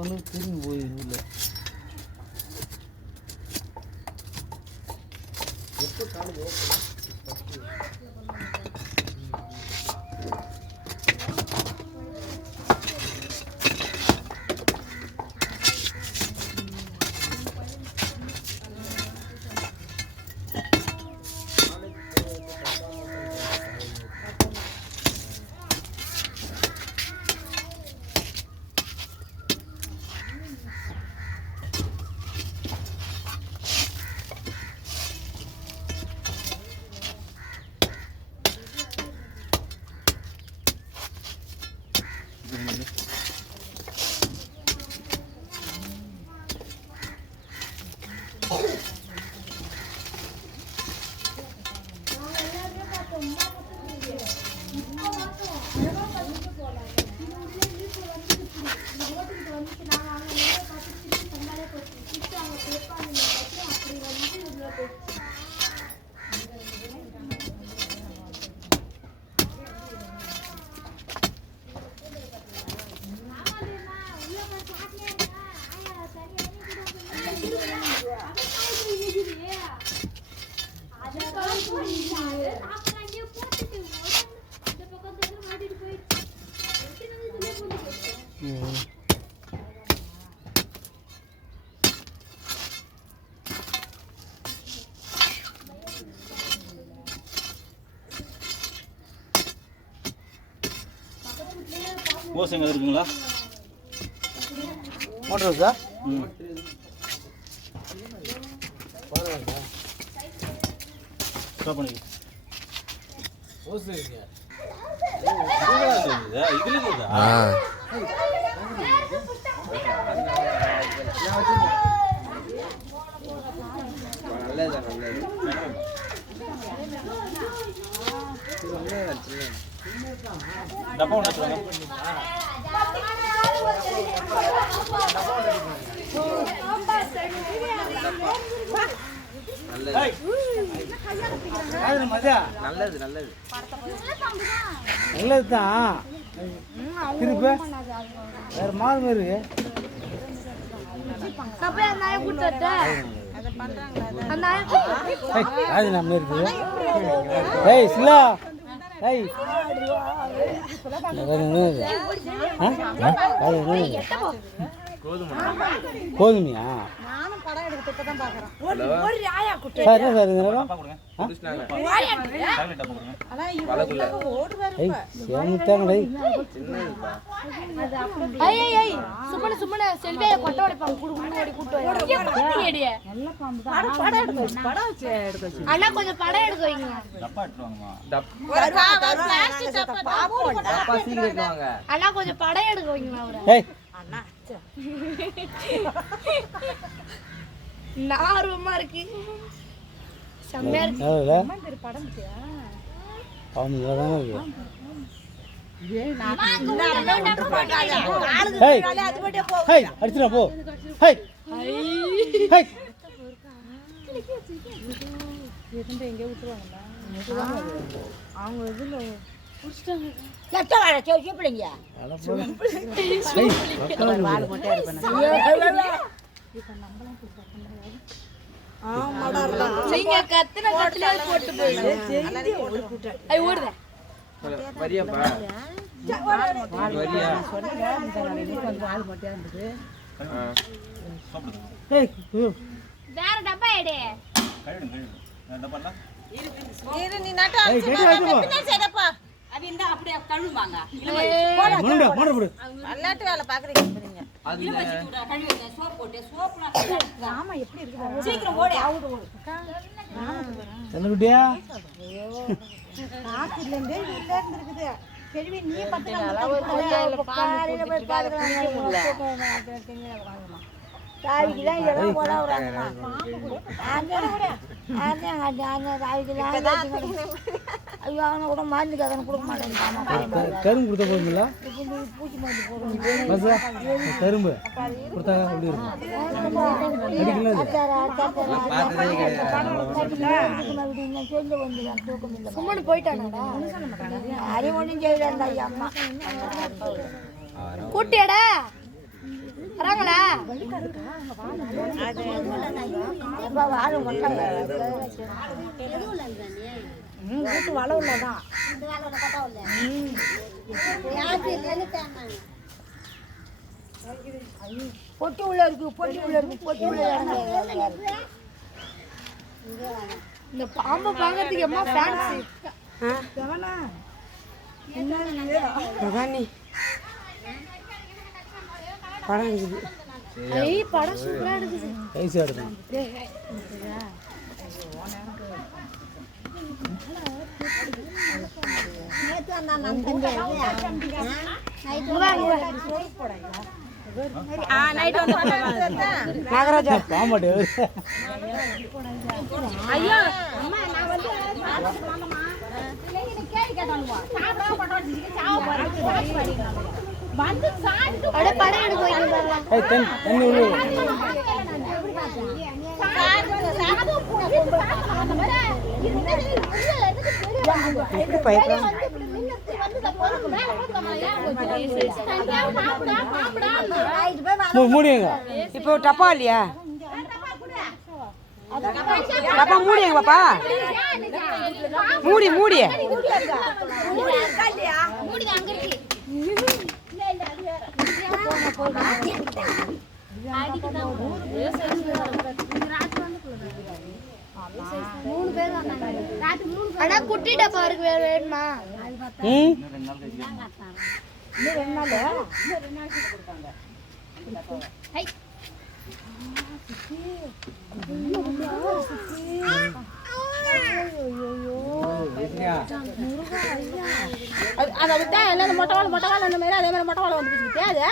ஒன்று திரும்பி போயிருக்குல்ல எப்போ காலேஜ் ஓஸ் எங்கே இருக்குங்களா? மோட்டர் சார் ஸ்டாப் பண்ணி ஓஸ் இருக்கு இதுல இருக்குதா? நல்லது டப்பா ஒன்று வச்சுருங்க. நல்லது நல்லது நல்லது தான். திருப்ப வேற மாறு இருக்கு. அது நம்ம இருக்குது. ஏய் சிலா ஏய் கோதுமையா? சார் என்ன சார் கொஞ்சம் படம் எடுக்க வைங்க. அண்ணா கொஞ்சம் படம் எடுக்க வைங்க. ஆர்வமா இருக்கு. செம்மையா இருக்கு. படம் அடிச்சுடா போ. எங்க விட்டுருவாங்களா அவங்க இதுல வேற டப்பா எடு. அப்படியே கழுவுவாங்க. நல்லாட்டு வேலை பாக்குறீங்க. சோப் போட்டு சோப்பு ஆமா எப்படி இருக்கு சீக்கிரம் ஓடு. செல்லகுட்டியா காத்துல இருந்தே உள்ள இருக்குது. பெரிய நீ பத்தல காலையில போய் பாக்குறாங்க. தாய்க்குலாம் இதெல்லாம் போட வராங்க. ஐயோ அவனை கூட மருந்து அதனை கொடுக்க மாட்டேன். கரும்பு கொடுத்த போதுங்களா? பூச்சி மருந்து போடுவோம். கரும்பு கொடுத்தா எப்படி இருக்கும்? சும்மனு போயிட்டானா? அறிவு ஒன்றும் செய்யல. அம்மா கூட்டியடா வீட்டு வள உள்ளதான் பொட்டி உள்ள இருக்கு பொட்டி உள்ள இருக்கு பொட்டி உள்ள இந்த பாம்பை பார்க்கறதுக்கு எம்மா ஃபேன்சி படம் இருக்குது. படம் சூப்பரா இருக்குது ஈஸியாக இருக்கும். நாகராஜா பாம்பாட்டு ஐயோ தண்ணி உள்ள எப்படி பயப்படாம மூடிங்க. இப்போ டப்பா இல்லையா? டப்பா மூடிங்க பாப்பா. மூடி மூடி ஆனா குட்டி டப்பா இருக்கு வேணுமா? அதை விட்டா என்ன மொட்டை வாழை அந்த மாதிரி அதே மாதிரி மொட்டை வாழை வந்து அது